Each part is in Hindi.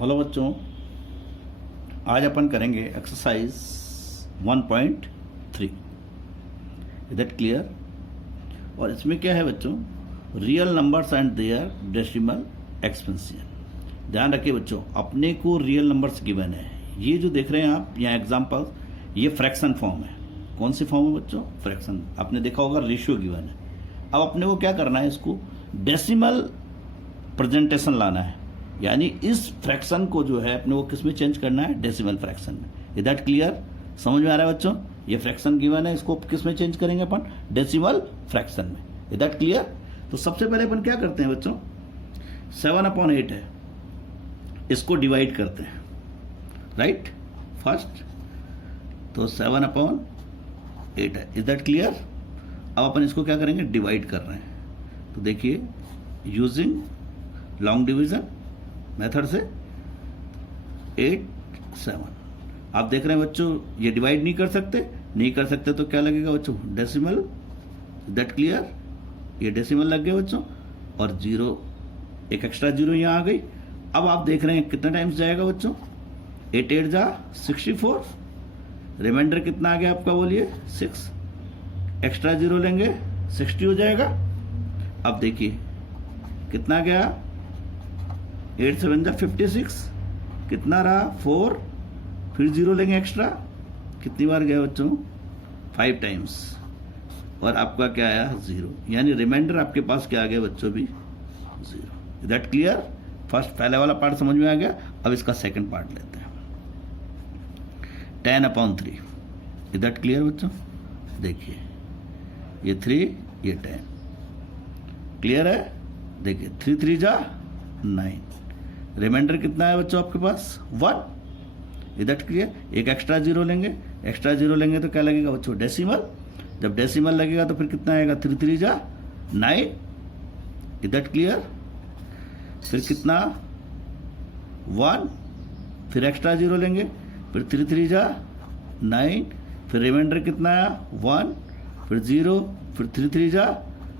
हेलो बच्चों, आज अपन करेंगे एक्सरसाइज 1.3। Is that clear? और इसमें क्या है बच्चों, real numbers and their decimal expansion. ध्यान रखिए बच्चों, अपने को रियल नंबर्स गिवन है। ये जो देख रहे हैं आप यहाँ एग्जाम्पल, ये फ्रैक्शन फॉर्म है। कौन सी फॉर्म है बच्चों? फ्रैक्शन। आपने देखा होगा रेशियो गिवन है। अब अपने को क्या करना है, इसको डेसिमल प्रेजेंटेशन लाना है, यानी इस फ्रैक्शन को जो है अपने को किस में चेंज करना है? डेसिमल फ्रैक्शन में। Is that clear? समझ में आ रहा है बच्चों? ये फ्रैक्शन गिवन है, इसको किस में चेंज करेंगे अपन? डेसिमल फ्रैक्शन में। Is that clear? तो सबसे पहले अपन क्या करते हैं बच्चों, 7/8 है, इसको डिवाइड करते हैं, राइट? फर्स्ट तो 7/8 है। Is that clear? अब अपन इसको क्या करेंगे? डिवाइड कर रहे हैं। तो देखिए, यूजिंग लॉन्ग डिवीजन मेथड से 8, 7। आप देख रहे हैं बच्चों, ये डिवाइड नहीं कर सकते तो क्या लगेगा बच्चों? डेसिमल। That clear? ये डेसिमल लग गया बच्चों, और जीरो, एक एक्स्ट्रा जीरो यहाँ आ गई। अब आप देख रहे हैं कितना टाइम्स जाएगा बच्चों? 8 8 जा 64। रिमाइंडर कितना आ गया आपका? बोलिए 6। एक्स्ट्रा जीरो लेंगे 60 हो जाएगा। अब देखिए कितना गया? 8 7 जा 56। कितना रहा? 4। फिर जीरो लेंगे एक्स्ट्रा। कितनी बार गया बच्चों? 5 टाइम्स। और आपका क्या आया? 0। यानी रिमाइंडर आपके पास क्या आ गया बच्चों? भी 0। That clear? फर्स्ट पहले वाला पार्ट समझ में आ गया। अब इसका सेकंड पार्ट लेते हैं, 10/3। इज दैट क्लियर बच्चों? देखिए, ये 3, ये 10। क्लियर है? देखिए 3 3 जा 9। रिमाइंडर कितना है बच्चों आपके पास? 1। Is that clear? एक एक्स्ट्रा जीरो लेंगे तो क्या लगेगा बच्चों? डेसिमल। जब डेसिमल लगेगा तो फिर कितना आएगा? 3 3 जा 9। Is that clear? फिर कितना? 1। फिर एक्स्ट्रा जीरो लेंगे, फिर 3 3 जा 9। फिर रिमाइंडर कितना आया? 1। फिर 0, फिर 3 3 जा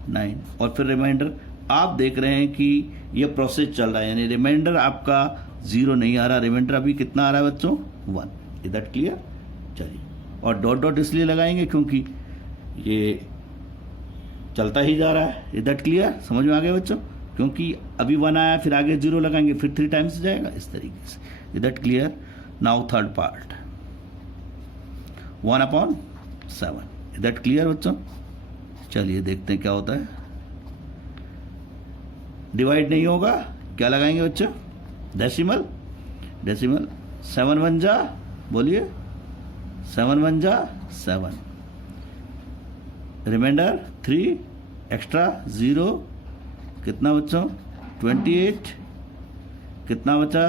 9, और फिर रिमाइंडर। आप देख रहे हैं कि ये प्रोसेस चल रहा है, यानी रिमाइंडर आपका 0 नहीं आ रहा, रिमाइंडर अभी कितना आ रहा है बच्चों? 1। Is that clear? चलिए, और डॉट डॉट इसलिए लगाएंगे क्योंकि ये चलता ही जा रहा है। Is that clear? समझ में आ गया बच्चों? क्योंकि अभी 1 आया, फिर आगे 0 लगाएंगे, फिर 3 टाइम्स जाएगा, इस तरीके से। Is that clear? Now third part, 1/7। Is that clear बच्चों? चलिए देखते हैं क्या होता है। डिवाइड नहीं होगा, क्या लगाएंगे बच्चों? डेसिमल। 7 1 जा, बोलिए 7 1 जा 7। Remainder 3, extra 0। कितना बच्चों? 28। कितना बचा?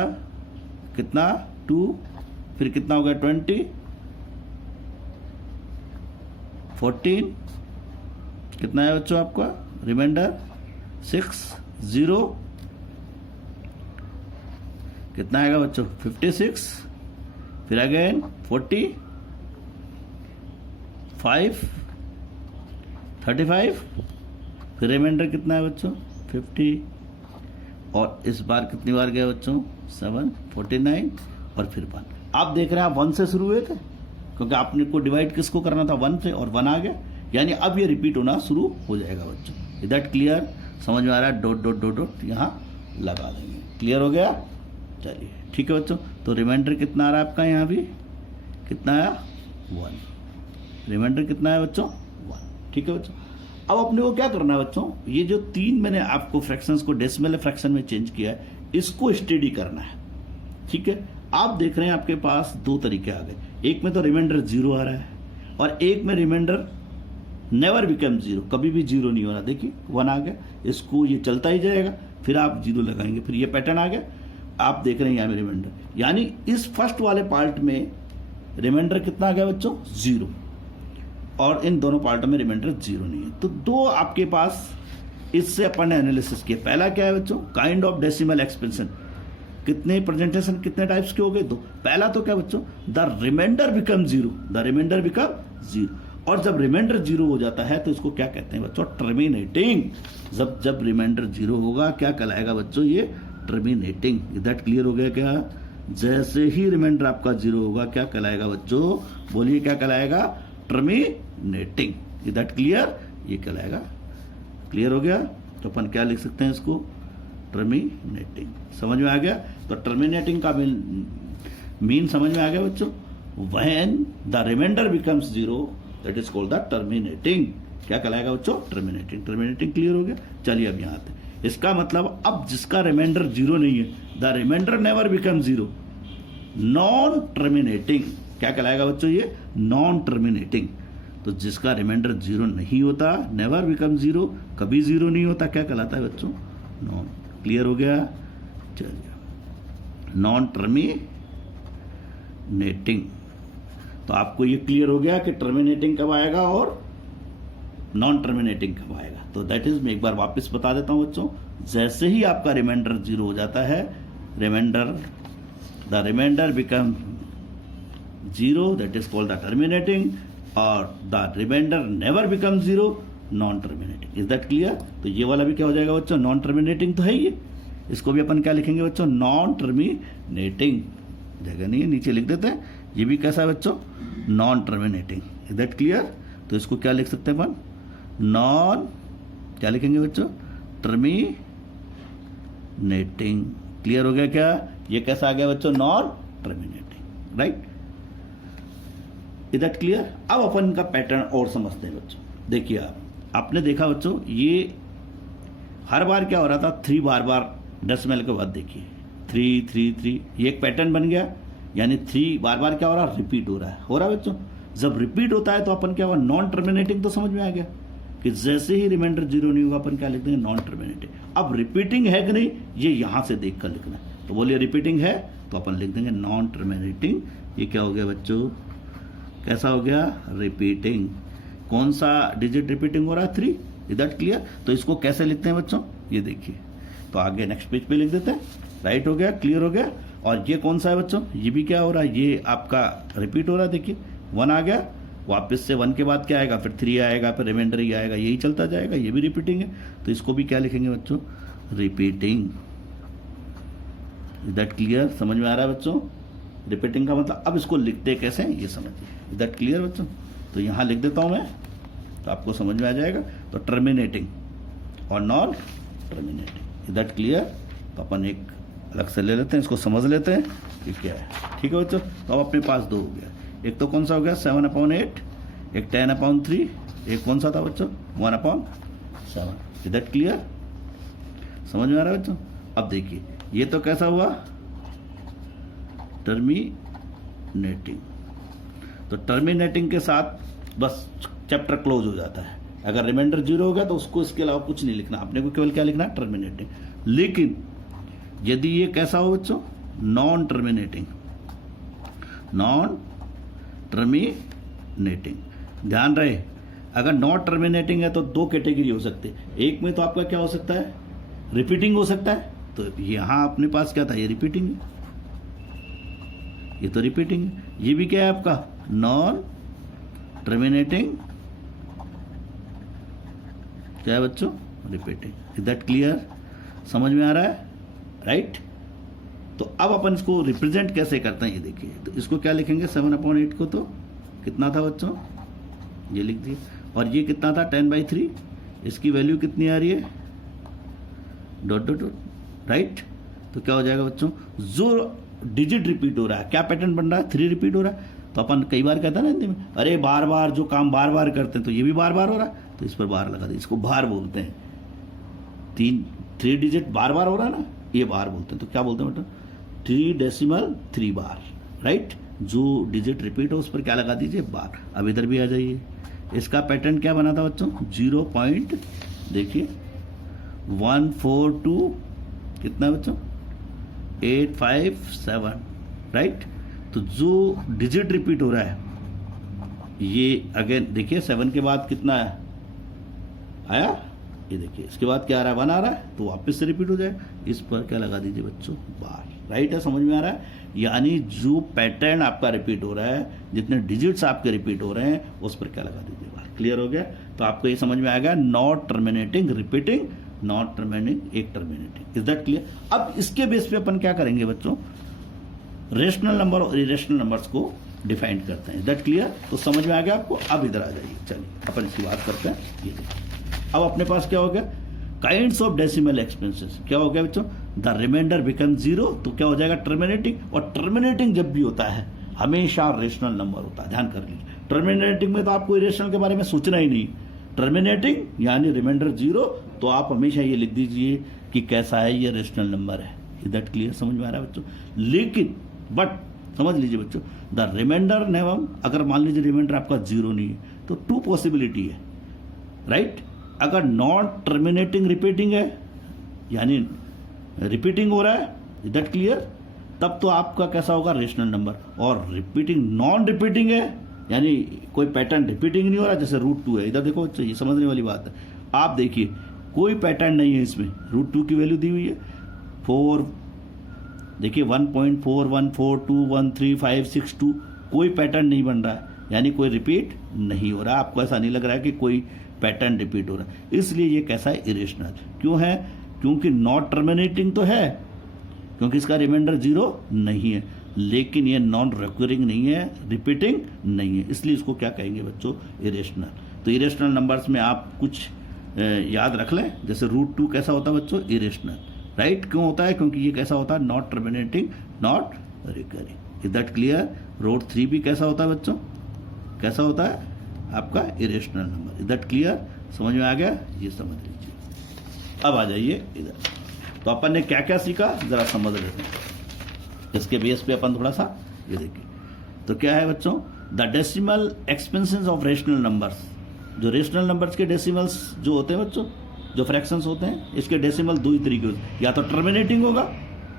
कितना? 2। फिर कितना हो गया? 20। 14। कितना है बच्चों आपका? रिमाइंडर 6 0। कितना आएगा बच्चों? 56। फिर अगेन 40, 5, 35। फिर रिमाइंडर कितना है बच्चों? 50। और इस बार कितनी बार गया बच्चों? 7, 49, और फिर 1। आप देख रहे हैं, आप 1 से शुरू हुए थे, क्योंकि आपने को डिवाइड किसको करना था? 1 से, और 1 आ गया, यानी अब ये रिपीट होना शुरू हो जाएगा बच्चों। Is that clear? समझ में आ रहा है? डॉट डॉट डॉट डॉट यहाँ लगा देंगे। क्लियर हो गया? चलिए ठीक है बच्चों। तो रिमाइंडर कितना आ रहा है आपका? यहाँ भी कितना आया? 1। रिमाइंडर कितना है बच्चों? 1। ठीक है बच्चों। अब अपने को क्या करना है बच्चों, ये जो 3 मैंने आपको फ्रैक्शंस को डेसिमल फ्रैक्शन में चेंज किया है, इसको स्टडी करना है। ठीक है? आप देख रहे हैं आपके पास 2 तरीके आ गए। एक में तो रिमाइंडर 0 आ रहा है, और एक में रिमाइंडर नेवर बिकम 0, कभी भी 0 नहीं हो रहा। देखिए 1 आ गया, इसको ये चलता ही जाएगा, फिर आप 0 लगाएंगे, फिर ये पैटर्न आ गया। आप देख रहे हैं यहाँ में रिमाइंडर, यानी इस फर्स्ट वाले पार्ट में रिमाइंडर कितना आ गया बच्चों? 0, और इन दोनों पार्टों में रिमाइंडर 0 नहीं है। तो 2 आपके पास, इससे अपन ने एनालिसिस किया। पहला क्या है बच्चों? Kind of decimal expansion. कितने प्रेजेंटेशन, कितने टाइप्स के हो गए? 2। पहला तो क्या बच्चों? The reminder become 0। और जब रिमाइंडर 0 हो जाता है तो इसको क्या कहते हैं बच्चों? टर्मिनेटिंग। जब रिमाइंडर 0 होगा, क्या कहलाएगा बच्चों? ये टर्मिनेटिंग। इज दैट क्लियर हो गया क्या? जैसे ही रिमाइंडर आपका 0 होगा क्या कहलाएगा बच्चों? बोलिए क्या कहलाएगा? टर्मिनेटिंग। Is that clear? ये कहलाएगा। क्लियर हो गया? तो अपन क्या लिख सकते हैं इसको? टर्मिनेटिंग। समझ में आ गया? तो टर्मिनेटिंग का मीन समझ में आ गया बच्चों? When the remainder becomes 0 that is called the terminating. क्या कहलाएगा बच्चों? टर्मिनेटिंग। टर्मिनेटिंग क्लियर हो गया? चलिए अब यहाँ आते हैं। इसका मतलब अब जिसका रिमाइंडर 0 नहीं है, the reminder never become 0, non terminating. क्या कहलाएगा बच्चों? ये नॉन टर्मिनेटिंग। तो जिसका रिमाइंडर 0 नहीं होता, नेवर बिकम 0, कभी 0 नहीं होता, क्या कहलाता है बच्चों? नॉन। क्लियर हो गया? चलिए, नॉन टर्मिनेटिंग। तो आपको ये क्लियर हो गया कि टर्मिनेटिंग कब आएगा और नॉन टर्मिनेटिंग कब आएगा। तो दैट इज, मैं एक बार वापस बता देता हूं बच्चों। जैसे ही आपका रिमाइंडर 0 हो जाता है, the reminder become 0 that is called the terminating, और the reminder never become 0, non terminating. Is that clear? तो ये वाला भी क्या हो जाएगा बच्चों? नॉन टर्मिनेटिंग तो है ये। इसको भी अपन क्या लिखेंगे बच्चों? Non terminating. जगह नहीं है, नीचे लिख देते हैं। ये भी कैसा है बच्चों? Non terminating. Is that clear? तो इसको क्या लिख सकते हैं अपन? नॉन, क्या लिखेंगे बच्चों? टर्मिनेटिंग। क्लियर हो गया क्या? ये कैसा आ गया बच्चों? Non terminating. Right? Is that clear? अब अपन का पैटर्न और समझते हैं बच्चों। देखिए, आपने देखा बच्चों, ये हर बार क्या हो रहा था? 3 बार डेसिमल के बाद देखिए 3 3 3, ये एक पैटर्न बन गया। यानी 3 बार क्या हो रहा है? रिपीट हो रहा है। हो रहा है बच्चों? जब रिपीट होता है तो अपन क्या हुआ? Non terminating. तो समझ में आ गया कि जैसे ही रिमाइंडर 0 नहीं होगा अपन क्या लिख देंगे? Non terminating. अब रिपीटिंग है कि नहीं, ये यहां से देख कर लिखना है। तो बोलिए रिपीटिंग है तो अपन लिख देंगे नॉन टर्मिनेटिंग। ये क्या हो गया बच्चों? कैसा हो गया? रिपीटिंग। कौन सा डिजिट रिपीटिंग हो रहा है? 3। Is that clear? तो इसको कैसे लिखते हैं बच्चों? ये देखिए, तो आगे नेक्स्ट पेज पे लिख देते हैं। राइट हो गया? क्लियर हो गया? और ये कौन सा है बच्चों? ये भी क्या हो रहा है? ये आपका रिपीट हो रहा है। देखिए 1 आ गया, वापस से 1 के बाद क्या आएगा? फिर 3 आएगा, फिर रिमाइंडर ही आएगा, यही चलता जाएगा। ये भी रिपीटिंग है, तो इसको भी क्या लिखेंगे बच्चों? रिपीटिंग। Is that clear? समझ में आ रहा है बच्चों? रिपीटिंग का मतलब अब इसको लिखते कैसे हैं ये समझिए। इज दैट क्लियर बच्चों? तो यहाँ लिख देता हूँ मैं, तो आपको समझ में आ जाएगा। तो टर्मिनेटिंग और non terminating. Is that clear? तो अपन एक अलग से ले लेते हैं, इसको समझ लेते हैं कि क्या है। ठीक है बच्चों? तो अब अपने पास 2 हो गया। एक तो कौन सा हो गया? 7/8, एक 10/3, एक कौन सा था बच्चों? 1/7। Is that clear? समझ में आ रहा है बच्चों? अब देखिए, ये तो कैसा हुआ? टर्मिनेटिंग। तो टर्मिनेटिंग के साथ बस चैप्टर क्लोज हो जाता है। अगर रिमाइंडर 0 हो गया तो उसको इसके अलावा कुछ नहीं लिखना, आपने को केवल क्या लिखना है? टर्मिनेटिंग। लेकिन यदि ये कैसा हो बच्चों? Non terminating. नॉन टर्मिनेटिंग, ध्यान रहे, अगर नॉट टर्मिनेटिंग है तो 2 कैटेगरी हो सकते हैं। एक में तो आपका क्या हो सकता है? रिपीटिंग हो सकता है। तो यहां अपने पास क्या था? ये रिपीटिंग है, ये तो रिपीटिंग है। ये भी क्या है आपका? Non terminating. क्या है बच्चों? रिपीटिंग। Is that clear? समझ में आ रहा है? राइट? तो अब अपन इसको रिप्रेजेंट कैसे करते हैं ये देखिए। तो इसको क्या लिखेंगे? 7/8 को तो कितना था बच्चों? ये लिख दिए। और ये कितना था? 10/3। इसकी वैल्यू कितनी आ रही है? ... राइट? तो क्या हो जाएगा बच्चों? जो डिजिट रिपीट हो रहा है, क्या पैटर्न बन रहा है? 3 रिपीट हो रहा है। तो अपन कई बार कहते हैं ना हिंदी में, अरे बार बार जो काम बार बार करते हैं, तो ये भी बार बार हो रहा है, तो इस पर बार लगा दे। इसको बार बोलते हैं। 3 डिजिट बार बार हो रहा है ना, ये बार बोलते हैं। तो क्या बोलते हैं बेटा? 3.3 बार। राइट? जो डिजिट रिपीट हो उस पर क्या लगा दीजिए? बार। अब इधर भी आ जाइए, इसका पैटर्न क्या बना था बच्चों? 0 पॉइंट, देखिए 142 कितना बच्चों? 857। राइट? तो जो डिजिट रिपीट हो रहा है, ये अगेन देखिए 7 के बाद कितना आया? ये देखिए, इसके बाद क्या आ रहा है? 1 आ रहा है, तो वापस से रिपीट हो जाए। इस पर क्या लगा दीजिए बच्चों? बार। राइट है? समझ में आ रहा है? यानी जो पैटर्न आपका रिपीट हो रहा है, जितने डिजिट्स आपके रिपीट हो रहे हैं, उस पर क्या लगा दीजिए? बार। क्लियर हो गया? तो आपको ये समझ में आ गया, not terminating, repeating non terminating, एक टर्मिनेटिंग। Is that clear? अब इसके बेस पे अपन क्या करेंगे बच्चों, रेशनल नंबर और इरेशनल नंबर्स को डिफाइन करते हैं। Is that clear? तो समझ में आ गया आपको? अब इधर आ जाइए, चलिए अपन इसकी बात करते हैं। ये देखिए, अब अपने पास क्या हो गया, काइंड्स ऑफ डेसिमल एक्सपेंसेस। क्या हो गया बच्चों, द रिमाइंडर बिकम जीरो, तो क्या हो जाएगा, टर्मिनेटिंग। और टर्मिनेटिंग जब भी होता है हमेशा रेशनल नंबर होता है, ध्यान कर लीजिए। टर्मिनेटिंग में तो आपको इरेशनल के बारे में सोचना ही नहीं। टर्मिनेटिंग यानी रिमाइंडर जीरो, तो आप हमेशा ये लिख दीजिए कि कैसा है, ये रेशनल नंबर है। Is that clear? समझ में आ रहा है बच्चों? लेकिन बट समझ लीजिए बच्चों, द रिमाइंडर नेवम, अगर मान लीजिए रिमाइंडर आपका जीरो नहीं है तो टू पॉसिबिलिटी है, राइट? अगर नॉन टर्मिनेटिंग रिपीटिंग है, यानी रिपीटिंग हो रहा है, इज दैट क्लियर, तब तो आपका कैसा होगा, रेशनल नंबर। और रिपीटिंग नॉन रिपीटिंग है, यानी कोई पैटर्न रिपीटिंग नहीं हो रहा, जैसे √2 है। इधर देखो, ये समझने वाली बात है। आप देखिए कोई पैटर्न नहीं है इसमें, √2 की वैल्यू दी हुई है 4, देखिए 1.41421356 कोई पैटर्न नहीं बन रहा है, यानी कोई रिपीट नहीं हो रहा। आपको ऐसा नहीं लग रहा है कि कोई पैटर्न रिपीट हो रहा है, इसलिए ये कैसा है, इरेशनल। क्यों है? क्योंकि नॉट टर्मिनेटिंग तो है, क्योंकि इसका रिमाइंडर जीरो नहीं है, लेकिन ये नॉन रिकरिंग नहीं है, रिपीटिंग नहीं है, इसलिए इसको क्या कहेंगे बच्चों, इरेशनल। तो इरेशनल नंबर्स में आप कुछ याद रख लें, जैसे √2 कैसा होता है बच्चों, इरेशनल, राइट? क्यों होता है? क्योंकि ये कैसा होता है, not terminating, not recurring. Is that clear? √3 भी कैसा होता है बच्चों, कैसा होता है आपका, irrational number. Is that clear? समझ में आ गया? ये समझ लीजिए। अब आ जाइए इधर, तो अपन ने क्या क्या सीखा जरा समझ लेते हैं, इसके बेस पे अपन थोड़ा सा ये देखिए। तो क्या है बच्चों, the decimal expenses of rational numbers. जो रेशनल नंबर्स के डेसिमल्स जो होते हैं बच्चों, जो फ्रैक्शंस होते हैं, इसके डेसिमल दो ही तरीके होते हैं, या तो टर्मिनेटिंग होगा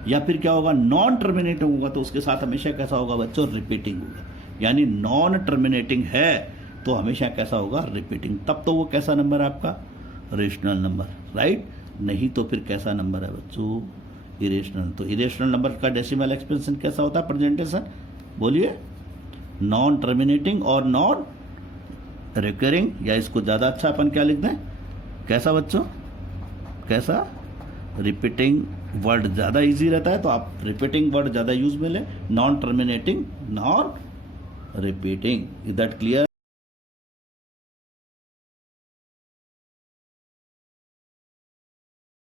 या फिर क्या होगा, नॉन टर्मिनेटिंग होगा। तो उसके साथ हमेशा कैसा होगा बच्चों, रिपीटिंग होगा। यानी नॉन टर्मिनेटिंग है तो हमेशा कैसा होगा, रिपीटिंग। तब तो वो कैसा नंबर है आपका, रेशनल नंबर, राइट? नहीं तो फिर कैसा नंबर है बच्चों, इरेशनल। तो इरेशनल नंबर का डेसिमल एक्सपेंशन कैसा होता है, प्रेजेंटेशन बोलिए, नॉन टर्मिनेटिंग और नॉन रिकरिंग, या इसको ज़्यादा अच्छा अपन क्या लिख दें, कैसा बच्चों, कैसा, रिपीटिंग वर्ड ज़्यादा इजी रहता है, तो आप रिपीटिंग वर्ड ज़्यादा यूज में लें, non terminating, non repeating. Is that clear?